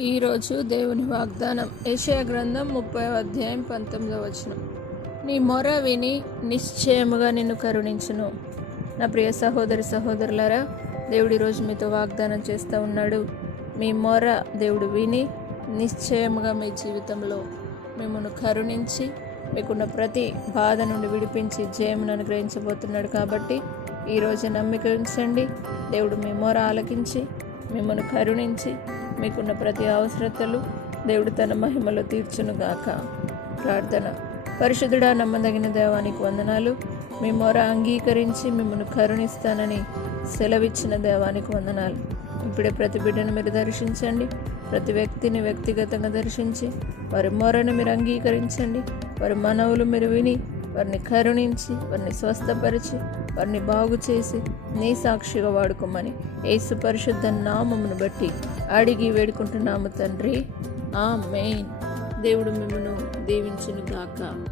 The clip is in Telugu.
ఈరోజు దేవుని వాగ్దానం యెషయా గ్రంథం 30 అధ్యాయం 19 నీ మొర విని నిశ్చయముగా నిన్ను కరుణించును. నా ప్రియ సహోదరి సహోదరులారా, దేవుడు ఈరోజు మీతో వాగ్దానం చేస్తూ ఉన్నాడు. మీ మొర దేవుడు విని నిశ్చయముగా మీ జీవితంలో మిమ్మల్ని కరుణించి మీకున్న ప్రతి బాధ నుండి విడిపించి జయమును అనుగ్రహించబోతున్నాడు. కాబట్టి ఈరోజు నమ్మిక ఉంచండి. దేవుడు మీ మొర ఆలకించి మిమ్మల్ని కరుణించి మీకున్న ప్రతి అవసరతలు దేవుడు తన మహిమలో తీర్చునుగాక. ప్రార్థన. పరిశుద్ధుడా, నమ్మదగిన దేవానికి వందనాలు. మీ మొర అంగీకరించి మిమ్మల్ని కరుణిస్తానని సెలవిచ్చిన దేవానికి వందనాలు. ఇప్పుడే ప్రతి బిడ్డను మీరు దర్శించండి. ప్రతి వ్యక్తిని వ్యక్తిగతంగా దర్శించి వారి మొరను మీరు అంగీకరించండి. వారి మనవులు మీరు విని వారిని కరుణించి వారిని స్వస్థపరిచి వారిని బాగు చేసి నీ సాక్షిగా వాడుకోమని యేసు పరిశుద్ధ నామమును బట్టి అడిగి వేడుకుంటున్నాము తండ్రి. ఆమేన్. దేవుడు మిమ్మల్ని దీవించును గాక.